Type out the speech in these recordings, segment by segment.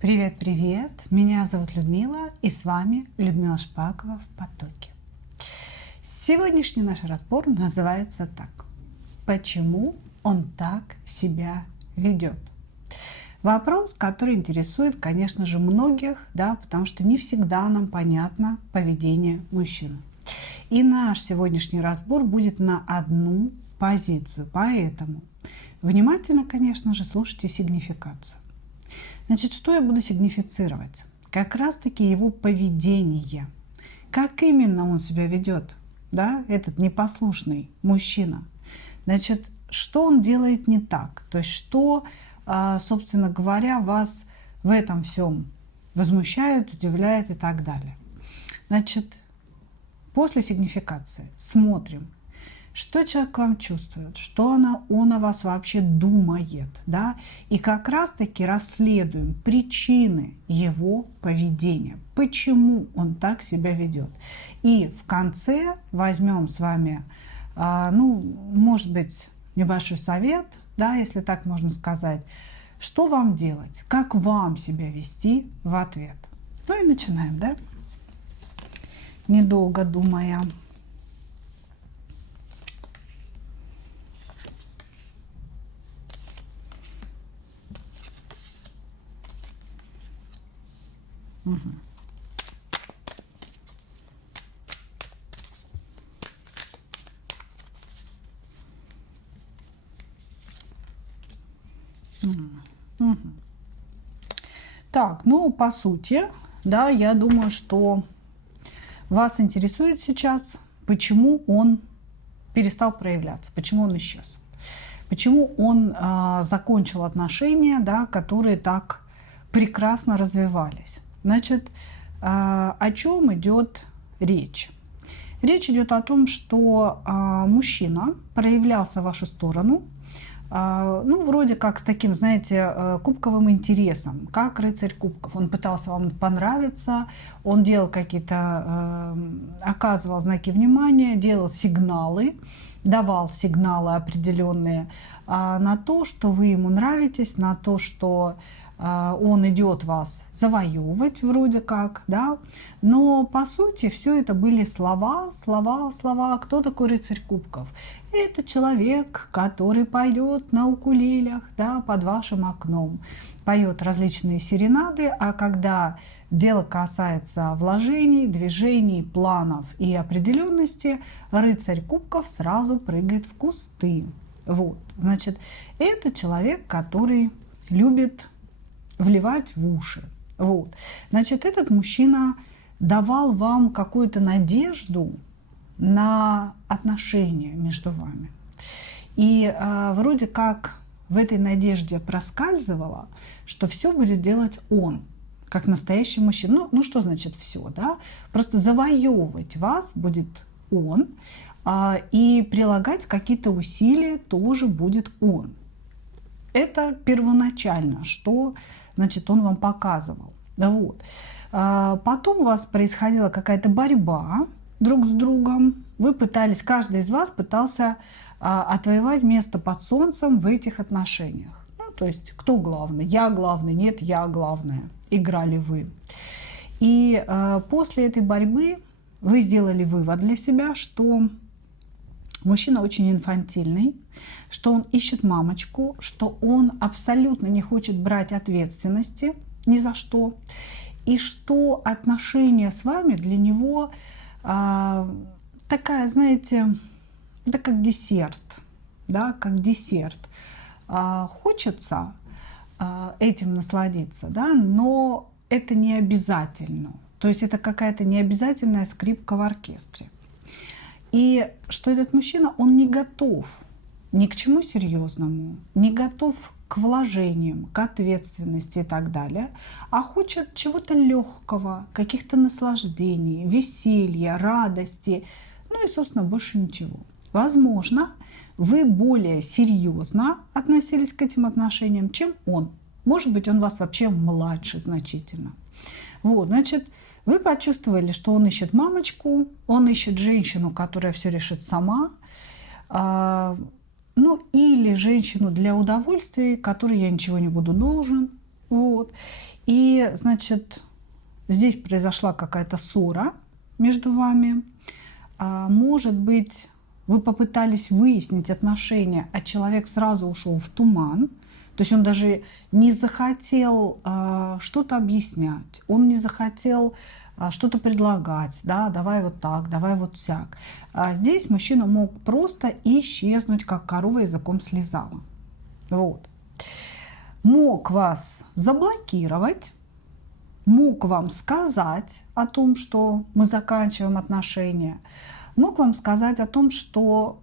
Привет-привет! Меня зовут Людмила, и с вами Людмила Шпакова в потоке. Сегодняшний наш разбор называется так: почему он так себя ведет? Вопрос, который интересует, конечно же, многих, да, потому что не всегда нам понятно поведение мужчины. И наш сегодняшний разбор будет на одну позицию, поэтому внимательно, конечно же, слушайте сигнификацию. Значит, что я буду сигнифицировать? Как раз-таки его поведение. Как именно он себя ведет, да, этот непослушный мужчина. Значит, что он делает не так? То есть, что, собственно говоря, вас в этом всем возмущает, удивляет и так далее. Значит, после сигнификации смотрим, что человек к вам чувствует, что он о вас вообще думает, да, и как раз-таки расследуем причины его поведения, почему он так себя ведет. И в конце возьмем с вами, может быть, небольшой совет, да, если так можно сказать, что вам делать, как вам себя вести в ответ. Ну и начинаем, да, недолго думая. Угу. Угу. Так, ну, по сути, да, я думаю, что вас интересует сейчас, почему он перестал проявляться, почему он исчез, почему он закончил отношения, да, которые так прекрасно развивались. Значит, о чем идет речь? Речь идет о том, что мужчина проявлялся в вашу сторону, вроде как с таким, знаете, кубковым интересом, как рыцарь кубков. Он пытался вам понравиться, он делал какие-то, оказывал знаки внимания, делал сигналы, давал сигналы определенные на то, что вы ему нравитесь, на то, что он идет вас завоевывать вроде как, да, но по сути все это были слова. Кто такой рыцарь кубков? Это человек, который поет на укулелях, да, под вашим окном, поет различные серенады, а когда дело касается вложений, движений, планов и определенности, рыцарь кубков сразу прыгает в кусты. Вот, значит, это человек, который любит вливать в уши. Вот. Значит, этот мужчина давал вам какую-то надежду на отношения между вами. И вроде как в этой надежде проскальзывало, что все будет делать он, как настоящий мужчина. Ну что значит все, да? Просто завоевывать вас будет он, и прилагать какие-то усилия тоже будет он. Это первоначально, что, значит, он вам показывал. Вот. Потом у вас происходила какая-то борьба друг с другом. Вы пытались, каждый из вас пытался отвоевать место под солнцем в этих отношениях. Ну, то есть, кто главный? Я главный, нет, я главная. Играли вы. И после этой борьбы вы сделали вывод для себя, что мужчина очень инфантильный, что он ищет мамочку, что он абсолютно не хочет брать ответственности ни за что, и что отношения с вами для него такая, знаете, это как десерт, да, как десерт. Хочется этим насладиться, да, но это не обязательно. То есть это какая-то необязательная скрипка в оркестре. И что этот мужчина, он не готов ни к чему серьезному, не готов к вложениям, к ответственности и так далее, а хочет чего-то легкого, каких-то наслаждений, веселья, радости, ну и, собственно, больше ничего. Возможно, вы более серьезно относились к этим отношениям, чем он. Может быть, он вас вообще младше значительно. Вот, значит, вы почувствовали, что он ищет мамочку, он ищет женщину, которая все решит сама, или женщину для удовольствия, которой я ничего не буду должен, Вот. И, значит, здесь произошла какая-то ссора между вами. Может быть, вы попытались выяснить отношения, а человек сразу ушел в туман. То есть он даже не захотел что-то объяснять, он не захотел что-то предлагать, да, давай вот так, давай вот сяк. Здесь мужчина мог просто исчезнуть, как корова языком слезала. Вот. Мог вас заблокировать, мог вам сказать о том, что мы заканчиваем отношения, мог вам сказать о том, что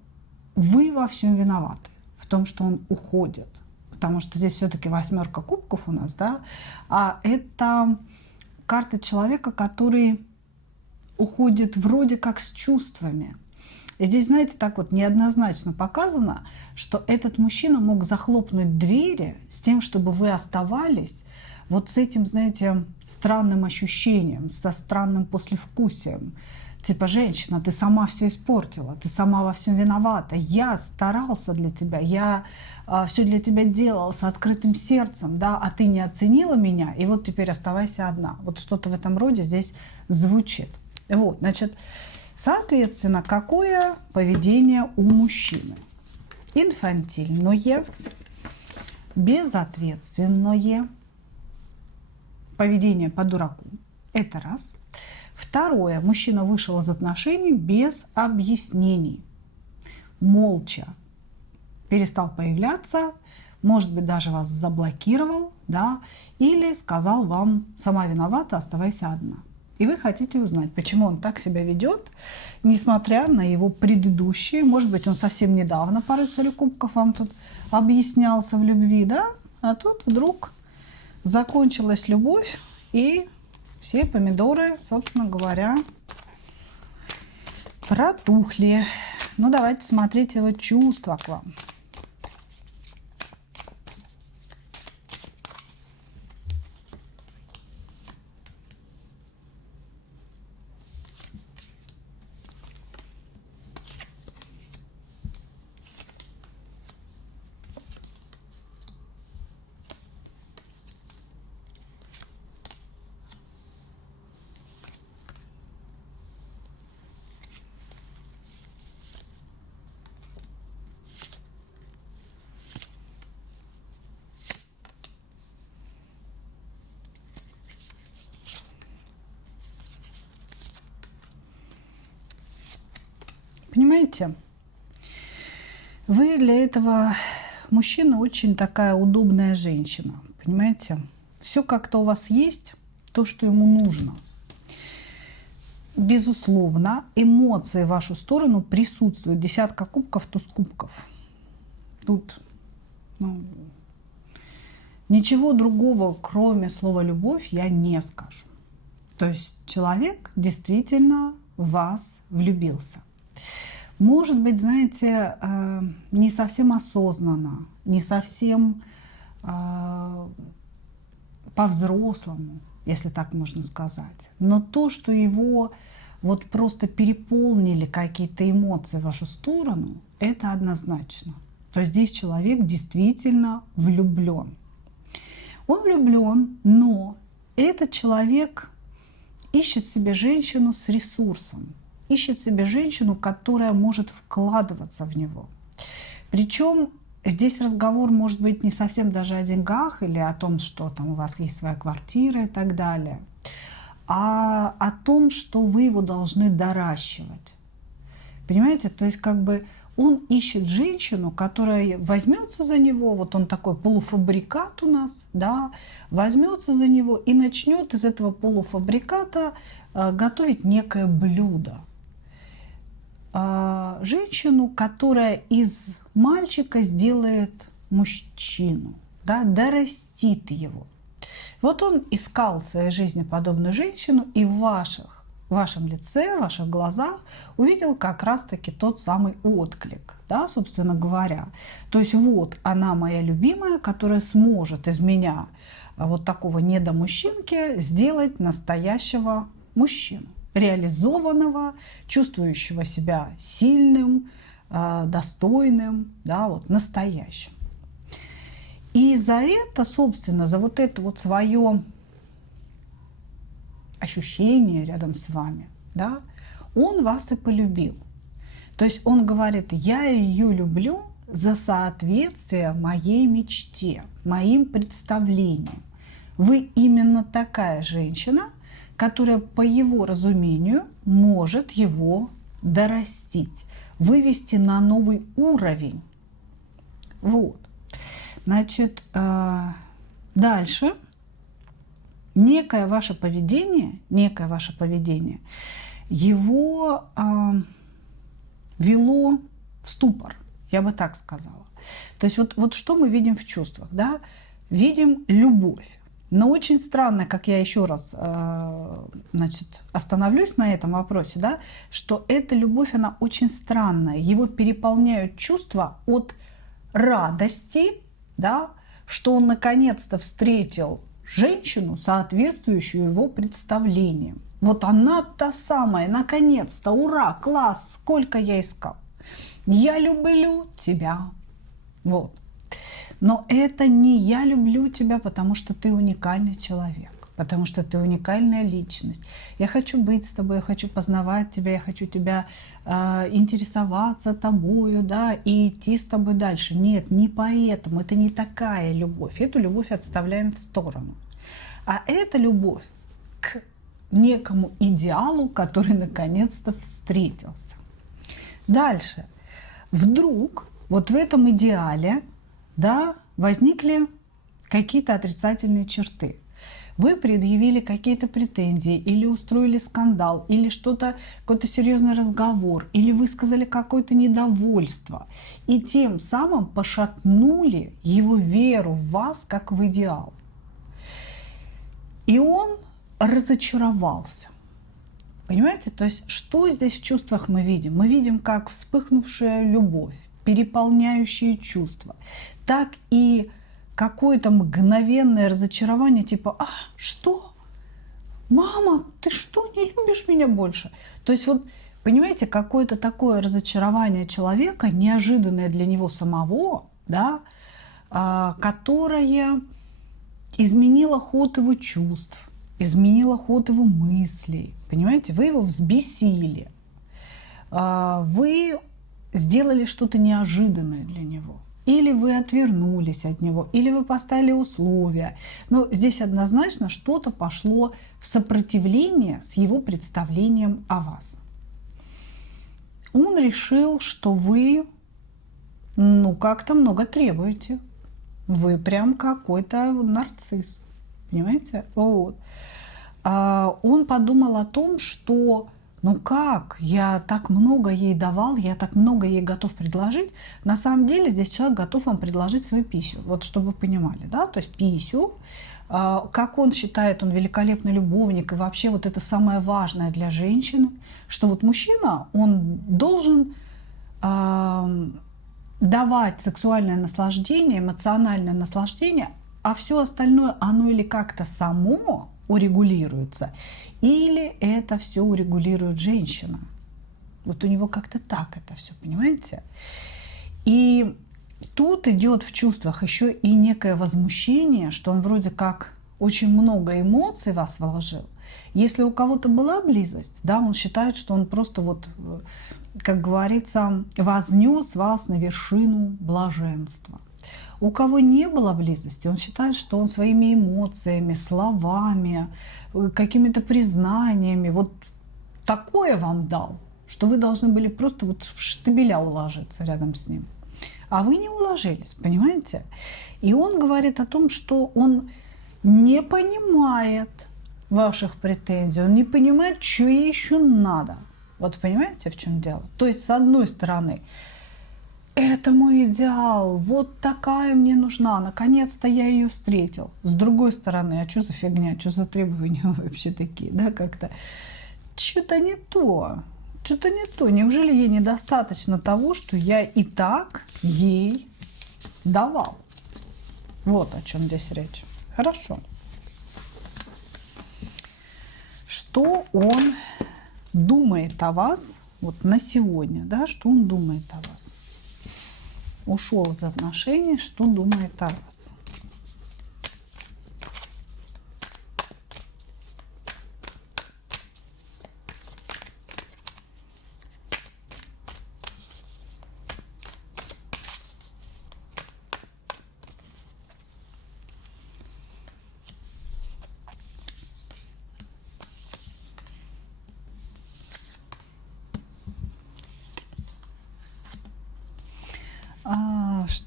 вы во всем виноваты, в том, что он уходит. Потому что здесь все-таки 8 кубков у нас, да, а это карта человека, который уходит вроде как с чувствами. И здесь, знаете, так вот неоднозначно показано, что этот мужчина мог захлопнуть двери с тем, чтобы вы оставались вот с этим, знаете, странным ощущением, со странным послевкусием. Типа, женщина, ты сама все испортила, ты сама во всем виновата. Я старался для тебя, я все для тебя делал с открытым сердцем, да, а ты не оценила меня, и вот теперь оставайся одна. Вот что-то в этом роде здесь звучит. Вот, значит, соответственно, какое поведение у мужчины? Инфантильное, безответственное, поведение по дураку. Это раз. Второе. Мужчина вышел из отношений без объяснений. Молча перестал появляться, может быть, даже вас заблокировал, да, или сказал вам: сама виновата, оставайся одна. И вы хотите узнать, почему он так себя ведет, несмотря на его предыдущие, может быть, он совсем недавно по рыцарю кубков вам тут объяснялся в любви, да, а тут вдруг закончилась любовь, и все помидоры, собственно говоря, протухли. Ну, давайте смотреть его чувства к вам. Понимаете, вы для этого мужчины очень такая удобная женщина. Понимаете, все как-то у вас есть, то, что ему нужно. Безусловно, эмоции в вашу сторону присутствуют. 10 кубков, туз кубков. Тут ничего другого, кроме слова «любовь», я не скажу. То есть человек действительно в вас влюбился. Может быть, знаете, не совсем осознанно, не совсем по-взрослому, если так можно сказать. Но то, что его вот просто переполнили какие-то эмоции в вашу сторону, это однозначно. То есть здесь человек действительно влюблен. Он влюблен, но этот человек ищет себе женщину с ресурсом. Ищет себе женщину, которая может вкладываться в него. Причем здесь разговор может быть не совсем даже о деньгах или о том, что там у вас есть своя квартира и так далее, а о том, что вы его должны доращивать. Понимаете? То есть как бы он ищет женщину, которая возьмется за него, вот он такой полуфабрикат у нас, да, возьмется за него и начнет из этого полуфабриката готовить некое блюдо. Женщину, которая из мальчика сделает мужчину, да, дорастит его. Вот он искал в своей жизни подобную женщину, и в вашем лице, в ваших глазах увидел как раз-таки тот самый отклик, да, собственно говоря. То есть вот она моя любимая, которая сможет из меня, вот такого недомужчинки, сделать настоящего мужчину. Реализованного, чувствующего себя сильным, достойным, да, вот, настоящим. И за это, собственно, за вот это вот свое ощущение рядом с вами, да, он вас и полюбил. То есть он говорит, я ее люблю за соответствие моей мечте, моим представлениям. Вы именно такая женщина, которая, по его разумению, может его дорастить, вывести на новый уровень. Вот. Значит, дальше некое ваше поведение его вело в ступор, я бы так сказала. То есть вот что мы видим в чувствах, да? Видим любовь. Но очень странно, как я еще раз остановлюсь на этом вопросе, да, что эта любовь, она очень странная. Его переполняют чувства от радости, да, что он наконец-то встретил женщину, соответствующую его представлениям. Вот она та самая, наконец-то, ура, класс, сколько я искал. Я люблю тебя. Вот. Но это не я люблю тебя, потому что ты уникальный человек, потому что ты уникальная личность. Я хочу быть с тобой, я хочу познавать тебя, я хочу тебя интересоваться тобою, да, и идти с тобой дальше. Нет, не поэтому, это не такая любовь. Эту любовь отставляем в сторону. А это любовь к некому идеалу, который наконец-то встретился. Дальше. Вдруг вот в этом идеале, да, возникли какие-то отрицательные черты. Вы предъявили какие-то претензии, или устроили скандал, или что-то, какой-то серьезный разговор, или высказали какое-то недовольство. И тем самым пошатнули его веру в вас как в идеал. И он разочаровался. Понимаете? То есть что здесь в чувствах мы видим? Мы видим как вспыхнувшая любовь, переполняющие чувства, так и какое-то мгновенное разочарование, типа, а что? Мама, ты что, не любишь меня больше? То есть вот, понимаете, какое-то такое разочарование человека, неожиданное для него самого, да, которое изменило ход его чувств, изменило ход его мыслей. Понимаете, вы его взбесили, вы сделали что-то неожиданное для него. Или вы отвернулись от него, или вы поставили условия. Но здесь однозначно что-то пошло в сопротивление с его представлением о вас. Он решил, что вы, как-то много требуете. Вы прям какой-то нарцисс. Понимаете? Вот. Он подумал о том, что как? Я так много ей давал, я так много ей готов предложить. На самом деле здесь человек готов вам предложить свою писю. Вот чтобы вы понимали, да? То есть писю, как он считает, он великолепный любовник. И вообще вот это самое важное для женщины, что вот мужчина, он должен давать сексуальное наслаждение, эмоциональное наслаждение, а все остальное, оно или как-то само урегулируется, или это все урегулирует женщина. Вот у него как-то так это все, понимаете? И тут идет в чувствах еще и некое возмущение, что он вроде как очень много эмоций в вас вложил. Если у кого-то была близость, да, он считает, что он просто вот, как говорится, вознес вас на вершину блаженства. У кого не было близости, он считает, что он своими эмоциями, словами, какими-то признаниями вот такое вам дал, что вы должны были просто вот в штабеля уложиться рядом с ним. А вы не уложились, понимаете? И он говорит о том, что он не понимает ваших претензий, он не понимает, что ей еще надо. Вот понимаете, в чем дело? То есть, с одной стороны, это мой идеал, вот такая мне нужна, наконец-то я ее встретил. С другой стороны, а что за фигня, что за требования вообще такие, да, как-то что-то не то, неужели ей недостаточно того, что я и так ей давал? Вот о чем здесь речь. Хорошо. Что он думает о вас вот на сегодня, да, что он думает о вас? Ушел из отношений, что думает о вас?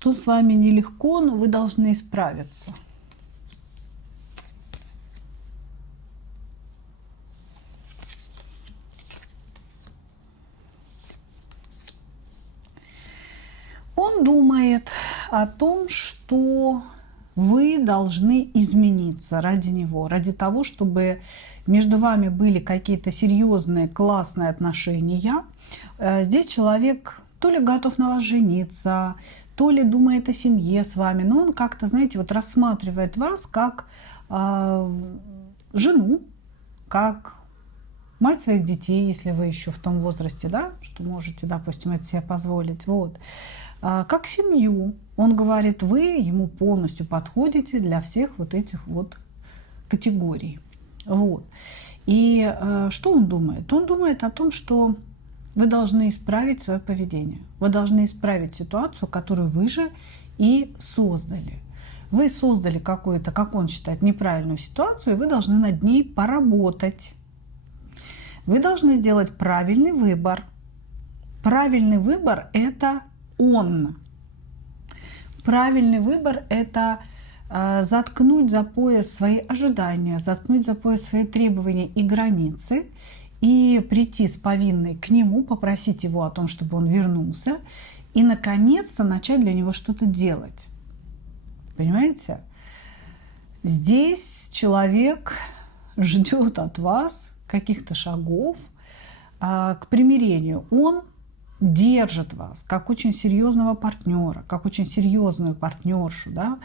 что с вами нелегко, но вы должны исправиться. Он думает о том, что вы должны измениться ради него, ради того, чтобы между вами были какие-то серьезные, классные отношения. Здесь человек то ли готов на вас жениться, то ли думает о семье с вами, но он как-то, знаете, вот рассматривает вас как жену, как мать своих детей, если вы еще в том возрасте, да, что можете, допустим, это себе позволить, вот. Как семью. Он говорит, вы ему полностью подходите для всех вот этих вот категорий. Вот. И что он думает? Он думает о том, что вы должны исправить свое поведение. Вы должны исправить ситуацию, которую вы же и создали. Вы создали какую-то, как он считает, неправильную ситуацию, и вы должны над ней поработать. Вы должны сделать правильный выбор. Правильный выбор – это он. Правильный выбор – это заткнуть за пояс свои ожидания, заткнуть за пояс свои требования и границы, и прийти с повинной к нему, попросить его о том, чтобы он вернулся, и, наконец-то, начать для него что-то делать. Понимаете? Здесь человек ждет от вас каких-то шагов к примирению. Он держит вас как очень серьезного партнера, как очень серьезную партнершу, да,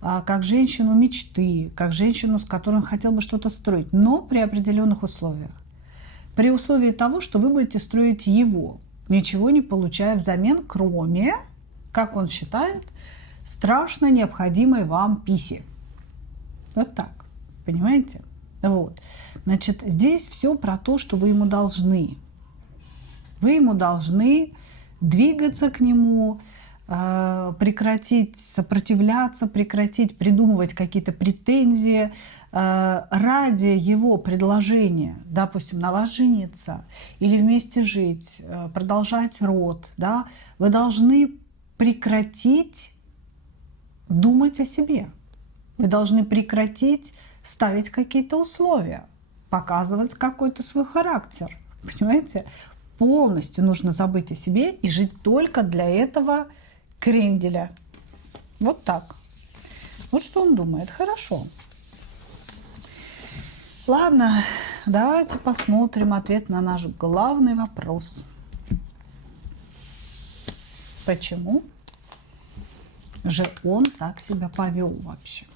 как женщину мечты, как женщину, с которой он хотел бы что-то строить, но при определенных условиях. При условии того, что вы будете строить его, ничего не получая взамен, кроме, как он считает, страшно необходимой вам писи. Вот так, понимаете? Вот. Значит, здесь все про то, что вы ему должны. Вы ему должны двигаться к нему, прекратить сопротивляться, прекратить придумывать какие-то претензии ради его предложения, допустим, на вас жениться или вместе жить, продолжать род. Да? Вы должны прекратить думать о себе. Вы должны прекратить ставить какие-то условия, показывать какой-то свой характер. Понимаете? Полностью нужно забыть о себе и жить только для этого кренделя. Вот так. Вот что он думает. Хорошо. Ладно, давайте посмотрим ответ на наш главный вопрос. Почему же он так себя повел вообще?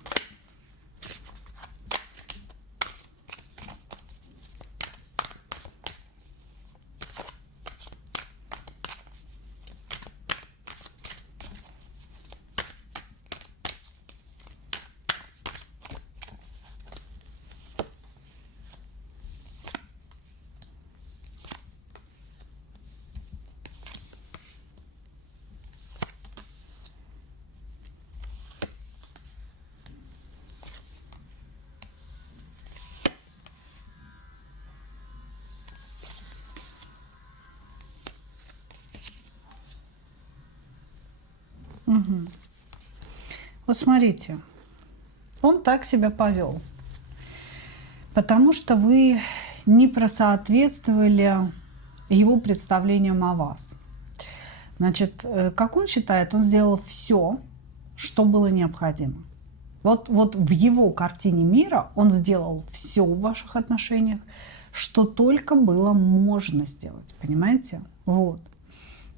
Угу. Вот смотрите, он так себя повел, потому что вы не просоответствовали его представлениям о вас. Значит, как он считает, он сделал все, что было необходимо. Вот в его картине мира он сделал все в ваших отношениях, что только было можно сделать, понимаете? Вот.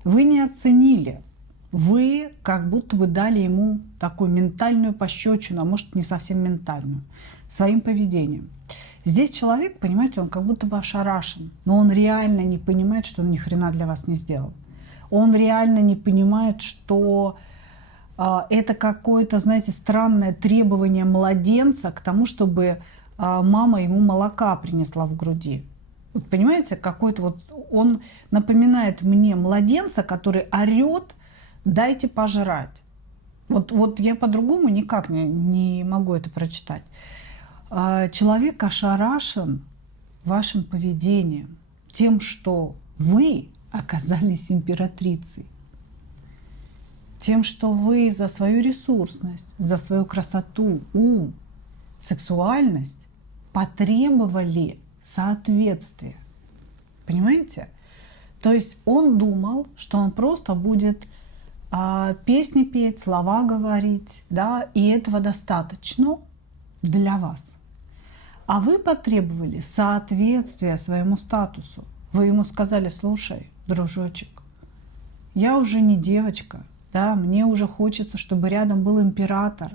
Вы не оценили. Вы как будто бы дали ему такую ментальную пощечину, а может не совсем ментальную, своим поведением. Здесь человек, понимаете, он как будто бы ошарашен, но он реально не понимает, что он ни хрена для вас не сделал. Он реально не понимает, что это какое-то, знаете, странное требование младенца к тому, чтобы мама ему молока принесла в груди. Вот понимаете, какой-то вот он напоминает мне младенца, который орет: дайте пожрать. Вот я по-другому никак не могу это прочитать. Человек ошарашен вашим поведением, тем, что вы оказались императрицей, тем, что вы за свою ресурсность, за свою красоту, ум, сексуальность потребовали соответствия. Понимаете? То есть он думал, что он просто будет песни петь, слова говорить, да, и этого достаточно для вас. А вы потребовали соответствия своему статусу. Вы ему сказали: слушай, дружочек, я уже не девочка, да, мне уже хочется, чтобы рядом был император.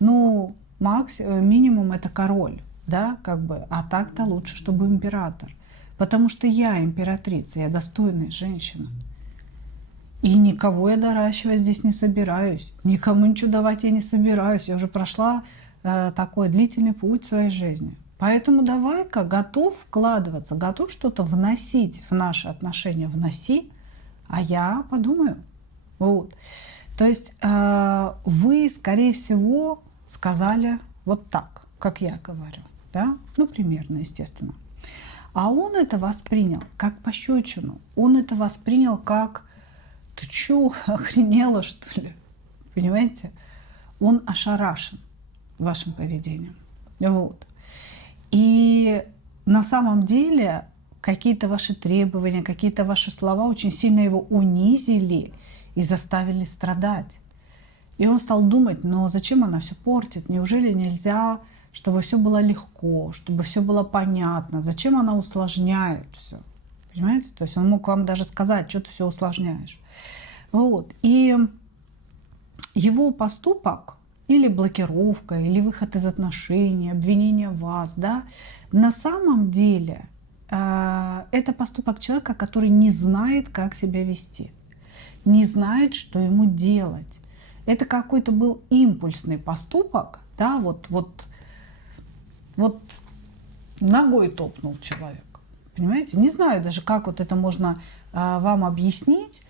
Ну, минимум это король, да, как бы, а так-то лучше, чтобы император. Потому что я императрица, я достойная женщина. И никого я доращивать здесь не собираюсь, никому ничего давать я не собираюсь. Я уже прошла такой длительный путь в своей жизни. Поэтому давай-ка готов вкладываться, готов что-то вносить в наши отношения, вноси, а я подумаю. Вот. То есть вы, скорее всего, сказали вот так, как я говорю, да? Ну, примерно, естественно. А он это воспринял как пощечину. Он это воспринял как: ты чё, охренела, что ли? Понимаете? Он ошарашен вашим поведением. Вот. И на самом деле какие-то ваши требования, какие-то ваши слова очень сильно его унизили и заставили страдать. И он стал думать: но зачем она все портит? Неужели нельзя, чтобы все было легко, чтобы все было понятно? Зачем она усложняет все? Понимаете? То есть он мог вам даже сказать: что ты все усложняешь. Вот. И его поступок, или блокировка, или выход из отношений, обвинение в вас, да, на самом деле это поступок человека, который не знает, как себя вести, не знает, что ему делать. Это какой-то был импульсный поступок, да, вот ногой топнул человек, понимаете? Не знаю даже, как вот это можно вам объяснить.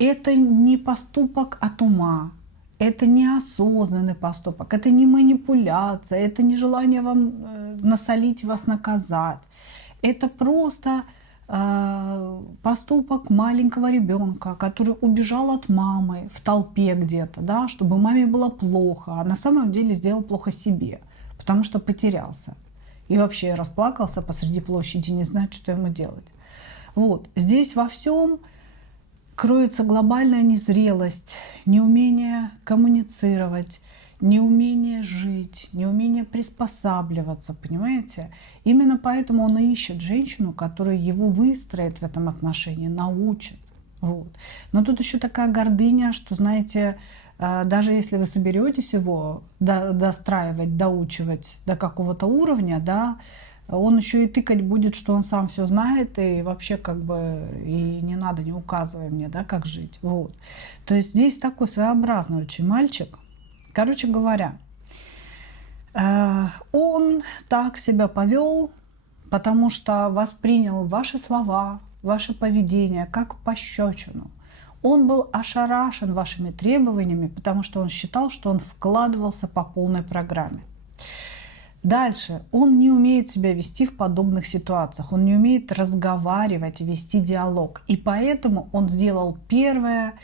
Это не поступок от ума, это не осознанный поступок, это не манипуляция, это не желание вам насолить, вас наказать. Это просто поступок маленького ребенка, который убежал от мамы в толпе где-то, да, чтобы маме было плохо, а на самом деле сделал плохо себе, потому что потерялся. И вообще расплакался посреди площади, не знает, что ему делать. Вот. Здесь во всем кроется глобальная незрелость, неумение коммуницировать, неумение жить, неумение приспосабливаться, понимаете? Именно поэтому он и ищет женщину, которая его выстроит в этом отношении, научит. Вот. Но тут еще такая гордыня, что, знаете, даже если вы соберетесь его достраивать, доучивать до какого-то уровня, да, он еще и тыкать будет, что он сам все знает, и вообще как бы и не надо, не указывай мне, да, как жить. Вот. То есть здесь такой своеобразный очень мальчик. Короче говоря, он так себя повел, потому что воспринял ваши слова, ваше поведение как пощечину. Он был ошарашен вашими требованиями, потому что он считал, что он вкладывался по полной программе. Дальше. Он не умеет себя вести в подобных ситуациях. Он не умеет разговаривать, вести диалог. И поэтому он сделал первое,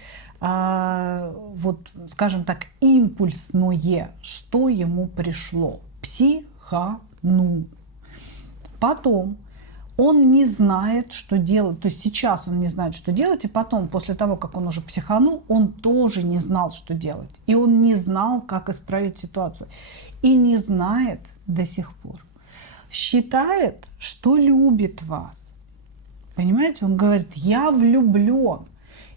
вот, скажем так, импульсное, что ему пришло. Психанул. Потом он не знает, что делать. То есть сейчас он не знает, что делать. И потом, после того, как он уже психанул, он тоже не знал, что делать. И он не знал, как исправить ситуацию. И не знает до сих пор. Считает, что любит вас. Понимаете? Он говорит: я влюблен,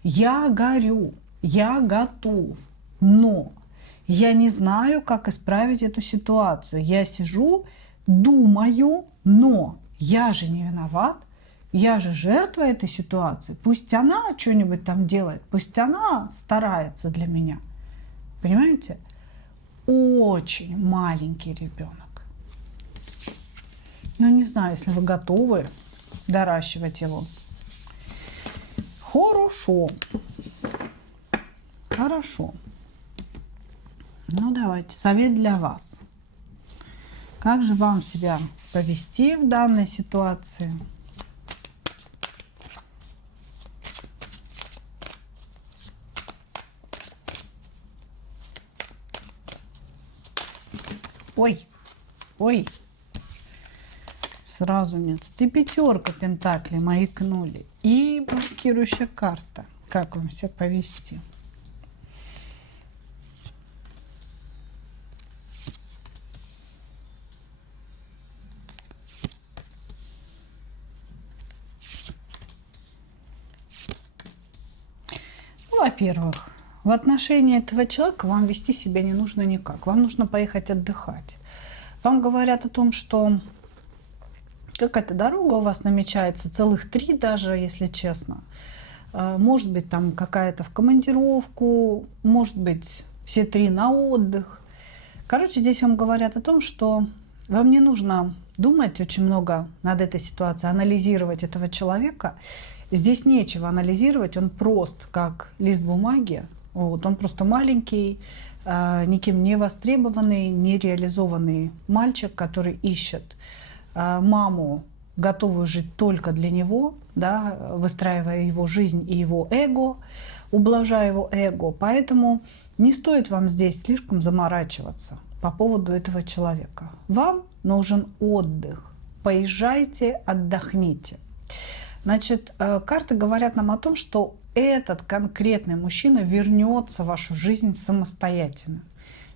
я горю, я готов. Но я не знаю, как исправить эту ситуацию. Я сижу, думаю, но я же не виноват. Я же жертва этой ситуации. Пусть она что-нибудь там делает. Пусть она старается для меня. Понимаете? Очень маленький ребенок. Ну, не знаю, если вы готовы доращивать его. Хорошо. Хорошо. Ну, давайте. Совет для вас. Как же вам себя повести в данной ситуации? Ой, ой. Сразу нет. И 5 пентаклей маякнули. И блокирующая карта. Как вам себя повести? Ну, во-первых, в отношении этого человека вам вести себя не нужно никак. Вам нужно поехать отдыхать. Вам говорят о том, что какая-то дорога у вас намечается, целых 3 даже, если честно. Может быть, там какая-то в командировку, может быть, все 3 на отдых. Короче, здесь вам говорят о том, что вам не нужно думать очень много над этой ситуацией, анализировать этого человека. Здесь нечего анализировать, он прост, как лист бумаги. Вот, он просто маленький, никем не востребованный, не реализованный мальчик, который ищет маму, готовую жить только для него, да, выстраивая его жизнь и его эго, ублажая его эго. Поэтому не стоит вам здесь слишком заморачиваться по поводу этого человека. Вам нужен отдых. Поезжайте, отдохните. Значит, карты говорят нам о том, что этот конкретный мужчина вернется в вашу жизнь самостоятельно.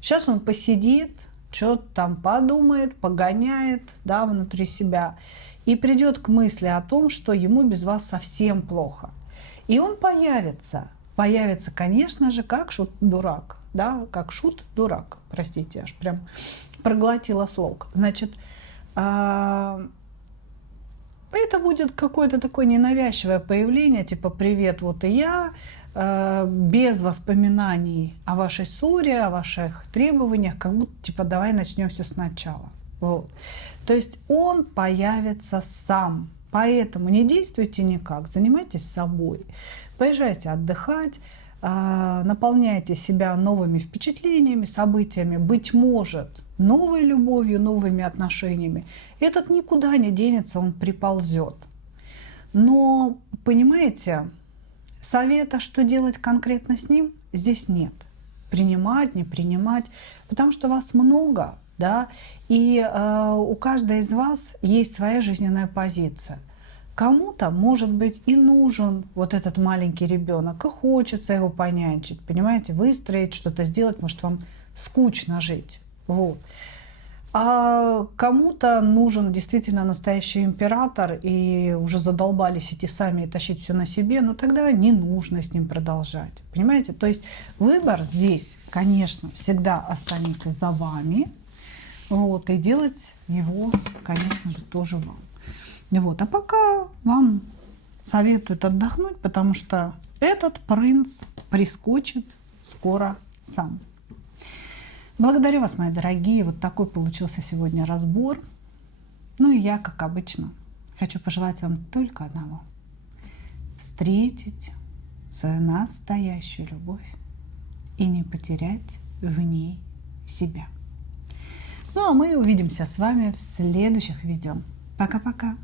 Сейчас он посидит, что-то там подумает, погоняет, да, внутри себя и придет к мысли о том, что ему без вас совсем плохо. И он появится. Появится, конечно же, как шут-дурак. Да, как шут-дурак. Простите, аж прям проглотила слог. Значит, это будет какое-то такое ненавязчивое появление, типа «Привет, вот и я», без воспоминаний о вашей ссоре, о ваших требованиях, как будто типа «давай начнем все сначала». Вот. То есть он появится сам. Поэтому не действуйте никак, занимайтесь собой. Поезжайте отдыхать, наполняйте себя новыми впечатлениями, событиями, быть может, новой любовью, новыми отношениями. Этот никуда не денется, он приползет. Но, понимаете, совета, что делать конкретно с ним, здесь нет. Принимать, не принимать, потому что вас много, да, и у каждой из вас есть своя жизненная позиция. Кому-то, может быть, и нужен вот этот маленький ребенок, и хочется его понянчить, понимаете, выстроить, что-то сделать, может, вам скучно жить. Вот. А кому-то нужен действительно настоящий император, и уже задолбались идти сами и тащить все на себе, но тогда не нужно с ним продолжать. Понимаете? То есть выбор здесь, конечно, всегда останется за вами, вот, и делать его, конечно же, тоже вам. Вот. А пока вам советуют отдохнуть, потому что этот принц прискочит скоро сам. Благодарю вас, мои дорогие. Вот такой получился сегодня разбор. Ну и я, как обычно, хочу пожелать вам только одного. Встретить свою настоящую любовь и не потерять в ней себя. Ну а мы увидимся с вами в следующих видео. Пока-пока.